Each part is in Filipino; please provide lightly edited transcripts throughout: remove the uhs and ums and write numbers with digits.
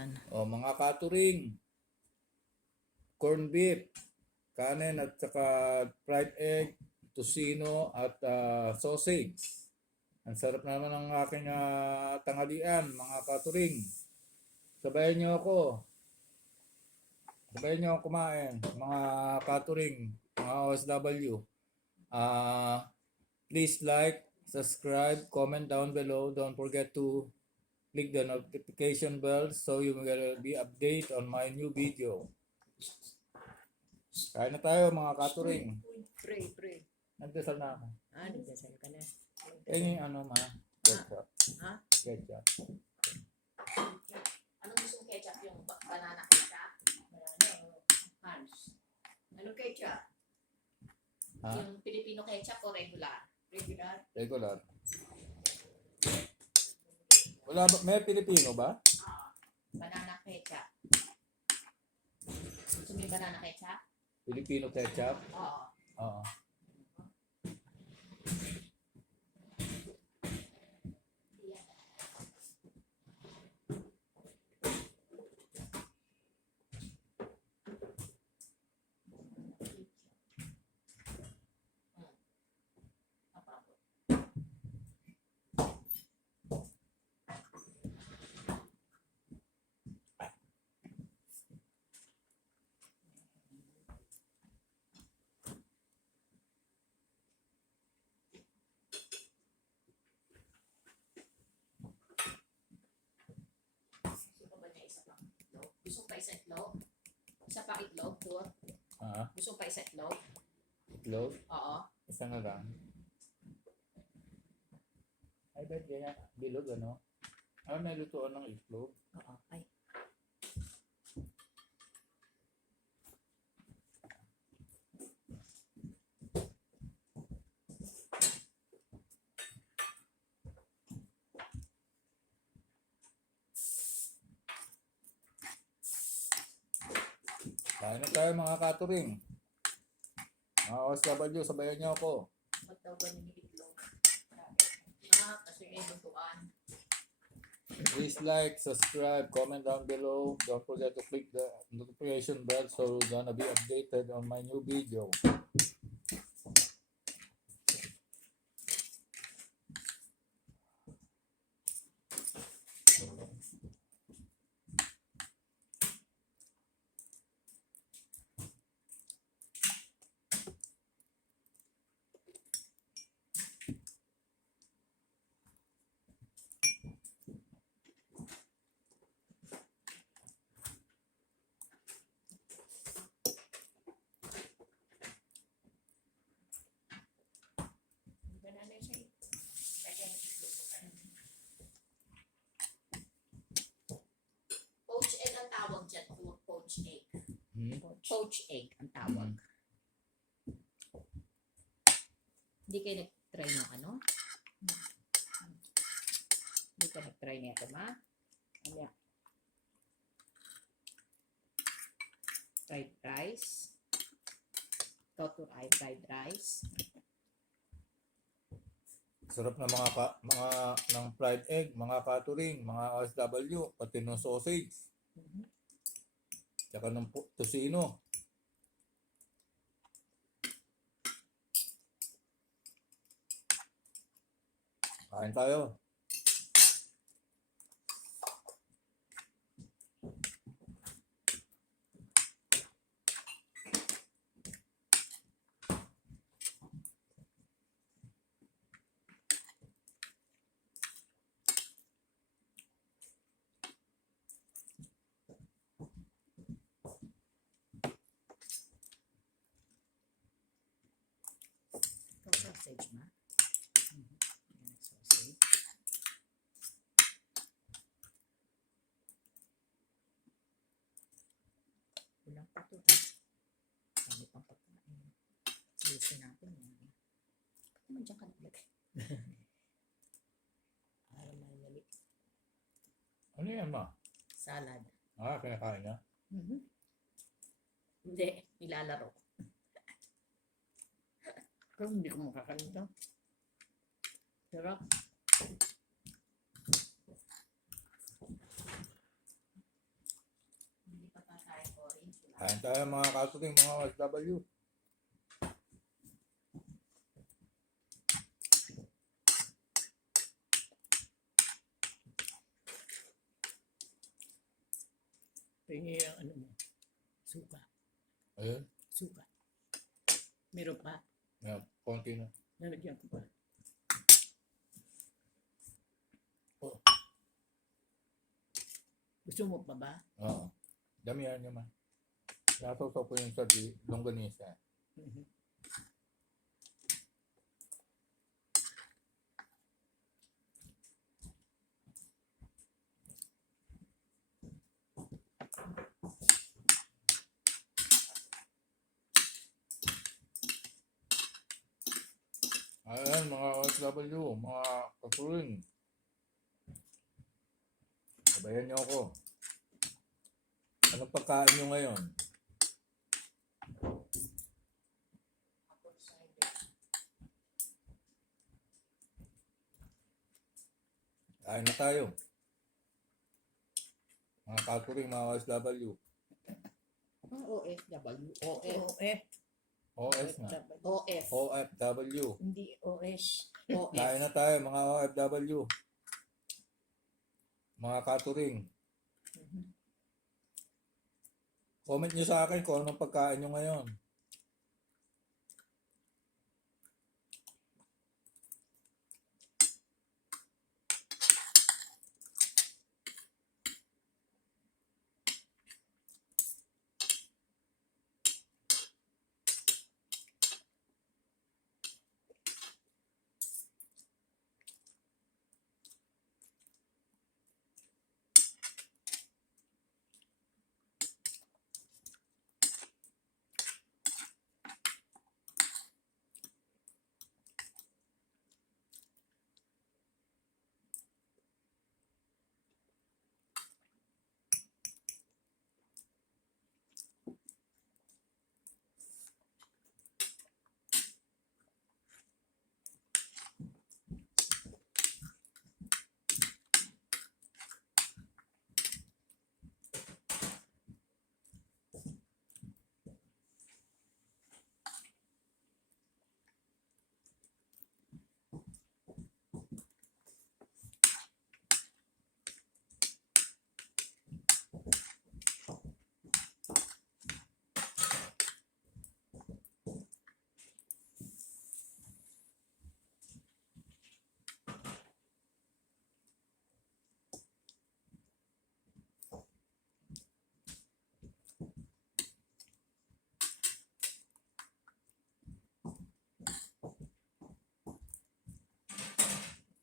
Yan. O mga katuring, corn beef, kanin at saka fried egg, tocino at sausage. Ang sarap naman ng aking tanghalian, mga katuring. Sabayan niyo ako. Sabayan niyo ako kumain, mga katuring, mga OSW. Please like, subscribe, comment down below. Don't forget to click the notification bell so you will be updated on my new video. Kain na tayo mga katuring. Pray. Nagdasal na ako. Nagdasal ka na. Yung ano ma? Ketchup. Ha? Ketchup. Anong gustong ketchup? Yung banana ketchup? Hans. Anong ketchup? Ha? Yung Filipino ketchup o regular? Regular. Wala ba? May Pilipino ba? Banana ketchup. Gusto mo yung banana ketchup? Filipino ketchup? Oo. Oo. Gusto pa isang itlog? Isa pa itlog, to? Gusto pa isang itlog? Itlog? Oo. Isa na lang. Ay, ba't ganyan? Bilog ano? Ano may lutuan ng itlog? Oo. Ay. Kain na tayo mga katuring. Mga OSW, sabayan niyo ako. Ba't daw ganun yung itlog? Kasi may lutuan. Please like, subscribe, comment down below. Don't forget to click the notification bell so you're gonna be updated on my new video. Banana siya. Kasi yung itlog. Poached egg ang tawag dyan. Poached egg. Poached egg ang tawag. Hindi kayo nag-try ng ano? Hindi ka nag-try nito, ma? Ano yan? Fried rice. Toto ay fried rice. Sarap na mga ng fried egg, mga katuring, mga OSW, pati ng sausage. Tsaka ng tocino. Kain tayo. Sausage, ma? Yan, sausage. Kulang pa ito. Kami pang pagkain. Silisin natin. Ba't naman dyan ka naglagay? Para mali. Ano yan ma? Salad. Kinakain na? Hindi, nilalaro. Pero hindi ko makakain ito. Sarap. Kain tayo mga kasuting, mga OFW. Tingin ang ano mo. Suka. Ayun. Suka. Meron pa. Yan, konti na. Nalagyan ko pa. Oh. Gusto mo pa ba? Oo. Damihan nyo man. Nasasaw ko yung sa longganisa. Mhm. Ayan, mga OFW, mga kasuling. Sabayan nyo ako. Anong pagkain nyo ngayon? Kain na tayo. Mga kasuling, mga OFW. OFW. OF. OS na. OF. OFW. Hindi OS. OF. Kain na tayo, mga OFW. Mga katuring. Mhm. Comment nyo sa akin kung anong pagkain nyo ngayon.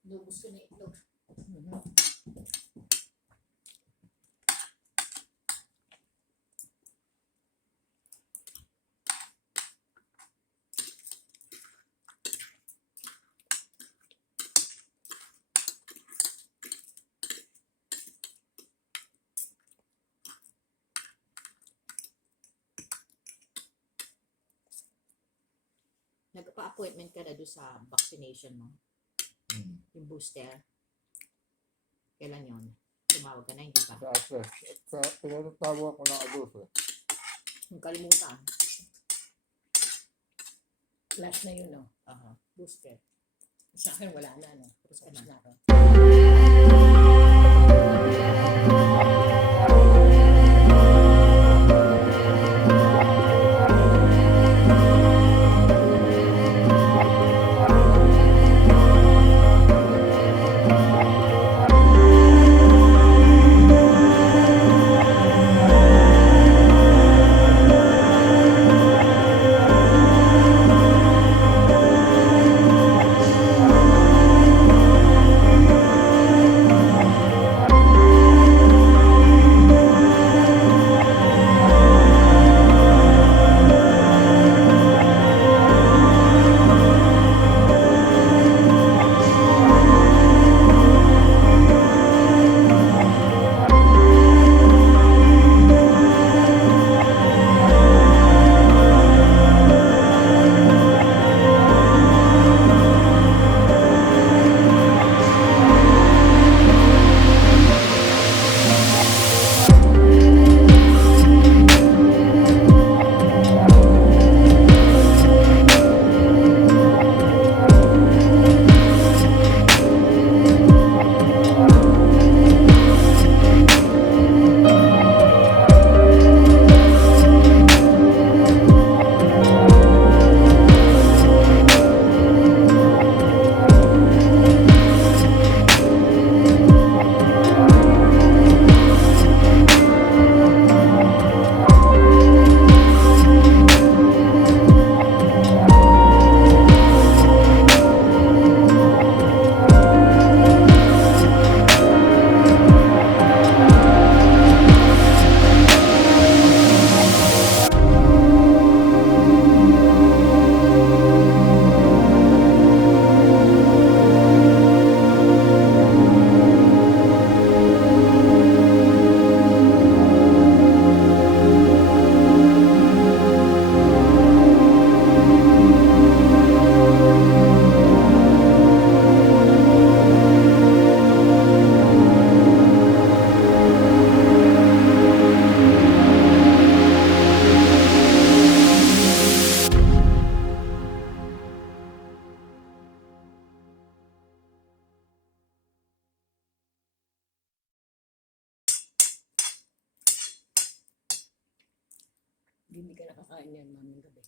Lubos ko na itlog. Mhm. Nagpa-appointment ka na doon sa vaccination mo? Yung booster? Kailan yun? Tumawag ka na, hindi pa? Sa address. Sa pinatawag ko ng address eh. Yung kalimutan. Last na yun, no? Aha. Booster. Sa akin, wala na, no? Tapos na ako. Hindi ka nakakain yan mamayang gabi.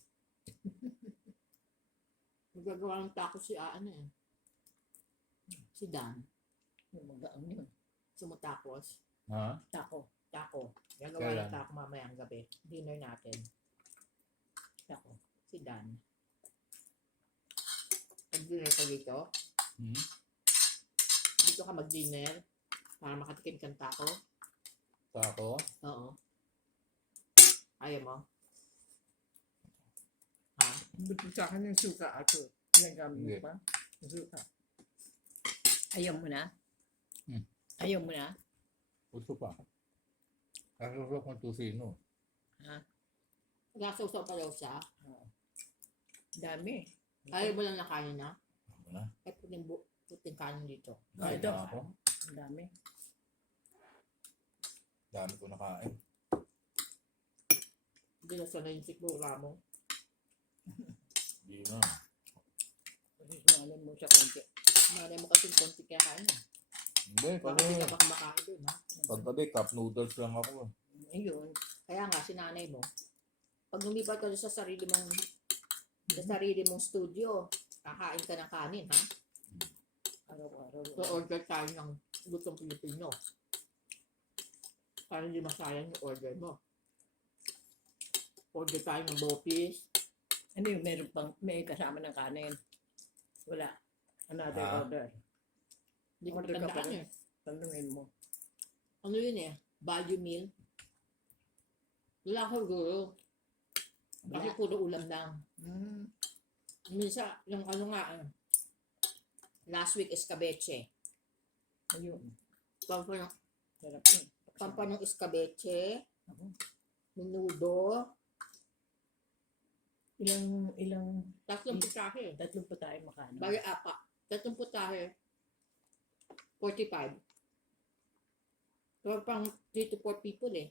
Magagawa ng taco si ano eh. Si Dan. Yung magaang yun. Sumutapos. Ha? Tako. Taco. Gagawa Kailan? ng taco mamayang gabi. Dinner natin. Tako. Si Dan. Mag-dinner ka dito. Hmm? Dito ka mag-dinner. Para makatikim kang taco. Tako? Oo. Ayaw mo? Ha? Buti sa akin yung suka ato. Ginagamit mo Hindi. pa? Yung suka. Ayaw mo na? Hmm. Ayaw mo na? Gusto pa. Kasusok ng tusino. Ha? Nagsasaw pa daw siya. Dami. Ayaw mo lang na kanin na. Ano na? Eh, puting kanin dito. Kain Ito. na ako. Ang dami. Dami ko nakain. Hindi na sanay yung sikmura mo. Hindi na. Pagkakalan mo siya konti. Malay mo kasi konti kaya kain. Hindi, Baka kasi hindi ka pa kumakain doon, ha? paggabi, cup noodles lang ako. Ayun. Kaya nga, si nanay mo, pag lumipat ka doon sa sarili mong studio, kakain ka ng kanin, ha? Araw-araw. So, order tayo ng lutong Pilipino. Para hindi masayang yung order mo. Order tayo ng bopis. Ano yung meron pang, may kasama ng kanin? Wala. Another Ah. order. Hindi ko Order ka pa matandaan rin. eh. Tanungin mo. Ano yun eh? Value meal. Wala ko guro. Kasi puro ulam lang. Minsan, yung ano nga, last week escabeche. Ayun. Pampa ng, Sarap yun. pampa ng escabeche, Ako. menudo, Ilang, tatlong putahe. tatlong pa tayo makaano. Bali apa. Tatlong putahe, 45. So, pang 3 to 4 people eh.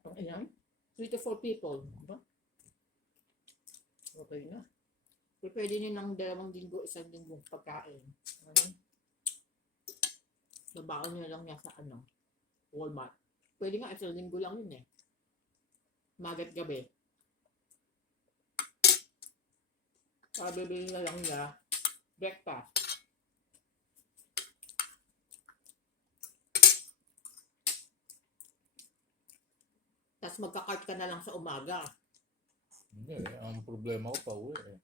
Pang ilan? 3 to 4 people. Okay na. So, pwede nyo ng 2 linggo, 1 linggong pagkain. Nabaon nyo lang niya sa Walmart. Pwede nga 1 linggo lang yun eh. Magat gabi. Bibili na lang niya breakfast. Tapos magka-cart ka na lang sa umaga. Hindi, ang problema ko pa uwi eh.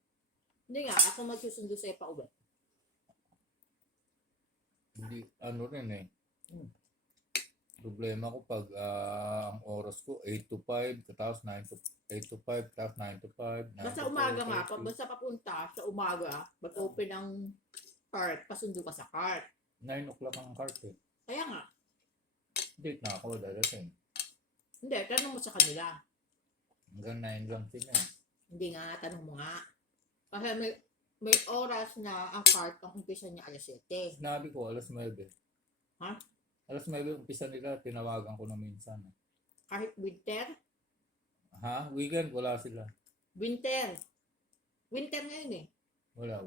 Hindi nga, ako magsusundo sa'yo pa uwi. Hindi, ano rin eh. Hmm. Problema ko pag ang oras ko 8 to 5, tapos 9 to 8 to 5, tapos 9 to 5. 9 Basta to umaga 4, nga, 30. basta papunta sa umaga, mag-open ng cart, pasundo ka sa cart. 9 o'clock ang cart eh. Kaya nga, Date na ako dadating. hindi, tanong mo sa kanila. Hanggang 9 lang sila eh. Hindi nga, tanong mo nga. Kasi may oras na ang cart, ang umpisa niya alas 7. Sinabi ko, alas 9. Ha? Alas 9 umpisa nila, tinawagan ko na minsan. Kahit winter, Ha? Weekend, wala sila. winter. Winter ngayon eh. Wala.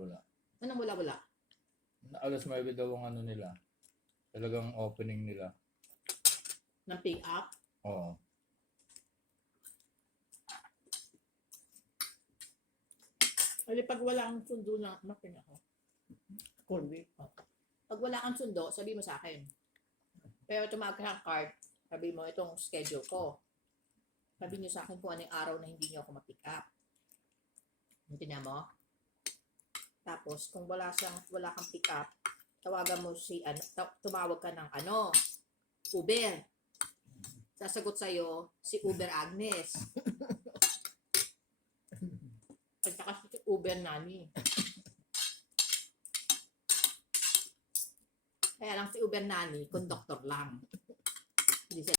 Anong wala-wala? Alas 9 daw ang ano nila. Talagang opening nila. Ng pick up. Oo. Kasi pag wala kang sundo na, makin ako. Corn beef. Pag wala kang sundo, sabi mo sa akin. Pero tumawag ka ng card, sabi mo, itong schedule ko. Sabi niyo sa akin kung anong araw na hindi niyo ako ma-pick up. Hindi mo? Tapos, kung wala kang pick up, tawagan mo tumawag ka ng Uber. Sasagot sa'yo, si Uber Agnes. At saka si Uber Nani. Kaya lang si Uber Nani, conductor lang. Hindi siya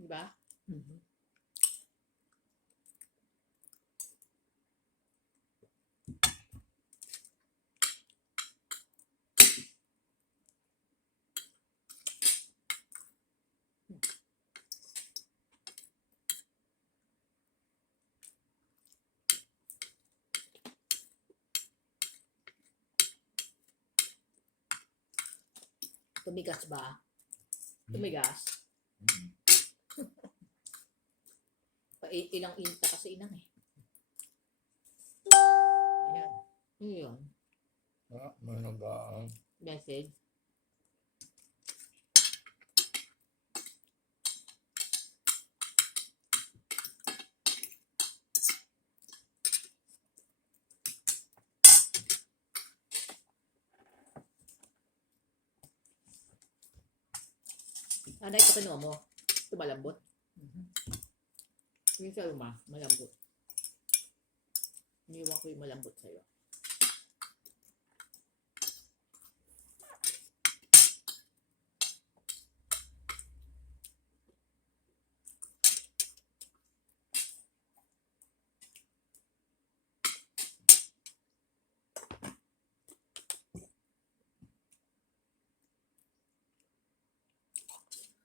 Di ba? Mhm. Tumigas ba? Hmm. Tumigas. Mm. Ilang inta kasi inang eh. Ayan. Ano yun? May Message. Anay, ito kinuha mo. Ito malambot. Mhm. Yung sa'yo malambot. Iniwan ko yung malambot sa'yo.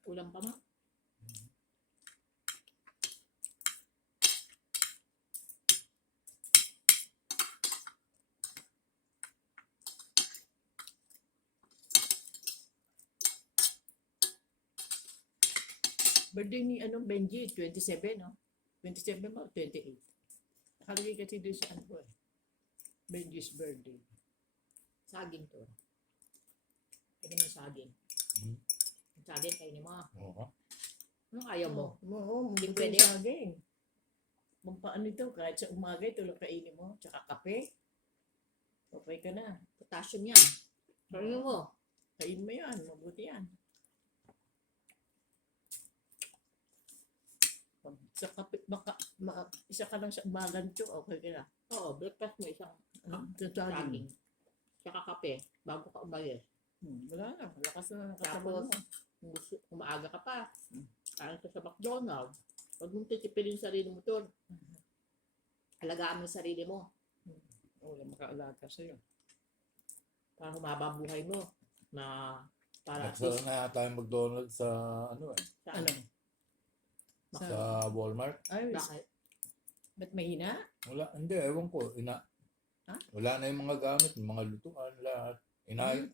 Ulam pa ma? Birthday ni Benji, 27, no? 27 ba o 28? Nakalagay kasi doon sa ano ko eh. Benji's birthday. Saging to. Kainin mo yung saging. Hmm. Yung saging, kainin mo. Oo. Anong ayaw mo? Oo, Hindi hindi pwede. pwede. Saging. Paano ito? Kahit sa umaga, ito lang kainin mo. Tsaka kape. Okay ka na. Potassium yan. Kainin mo. Kain mo yan. Mabuti yan. Sa kape, isa ka lang sa umaga nito, okay ka na. Oo, breakfast mo isang Sa saging. saging. Tsaka kape, bago ka umalis. Wala na. Lakas na ng Tapos, katawan mo. kung gusto, umaaga ka pa, Hmm. kain ka sa McDonald's. Huwag mong titipilin yung sarili mo doon. Alagaan mo yung sarili mo Wala makaalaga sa'yo. para humaba ang buhay mo. Na para at Nagsara least na yata yung McDonald's sa sa Ano? sa Walmart. Ay, bakit? ba't mahina? Wala, hindi, ewan ko. Ha? Wala na yung mga gamit, yung mga lutuan, lahat.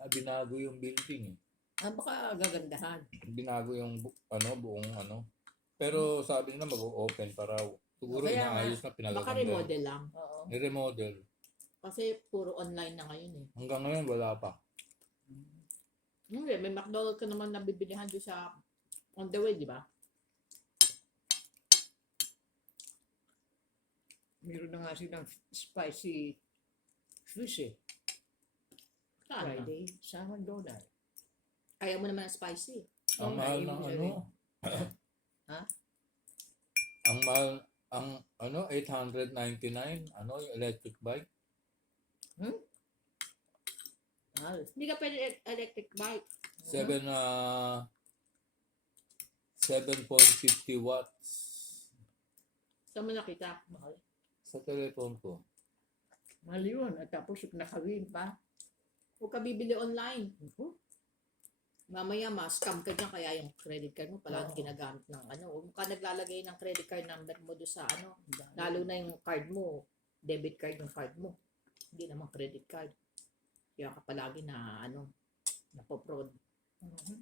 Binago yung building eh. Baka gagandahan. Binago yung buong Pero sabi nila mag-open pa raw. Siguro Kaya nga, inaayos na Baka pinagaganda. remodel lang. Oo. Ni-remodel. Kasi puro online na ngayon eh. Hanggang ngayon wala pa. Hindi, may McDonald's ka naman nabibilihan doon sa on the way, di ba? Meron na nga silang spicy fish eh. Saan? Friday sa McDonald's. Ayaw mo naman ng spicy. Ang Oo, mahal naiinis ng yun ano? Ha? Ang mahal, ang 899, yung electric bike. Mahal. Hindi ka pwede electric bike. 7.50 watts Saan mo nakita? Mahal. sa telephone ko. Mahal yun. At tapos nakawin pa. Huwag ka bibili online. Ako. Mamaya ma-scam ka dyan kaya yung credit card mo palagi Oo. ginagamit ng Huwag ka naglalagay ng credit card number mo doon sa Lalo na yung card mo, debit card yung card mo. Hindi naman credit card. Kaya ka palagi na napoprod. Mhm.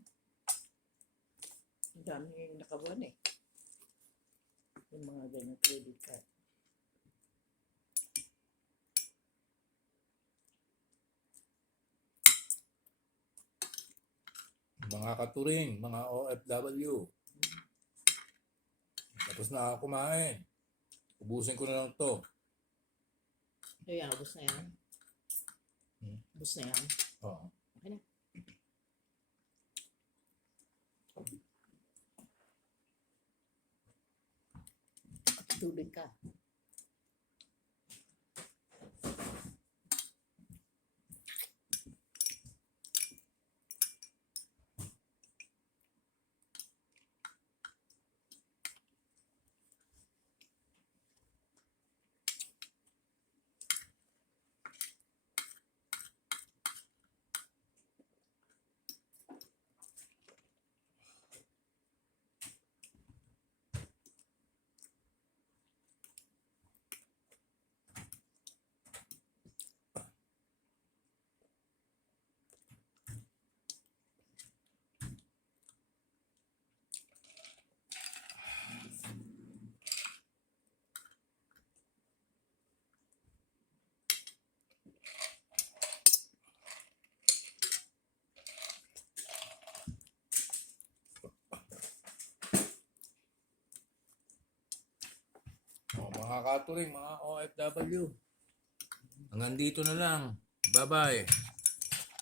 Ang dami yung nakawan eh. Yung mga ganyan credit card. Mga katuring, mga OFW. Tapos na ako kumain. Ubusin ko na lang to. Ayan, ubos na yan. Hmm. Ubos na yan. Oo. Okay na. Tubig ka. catering, mga OFW. Hanggang dito na lang. Bye-bye.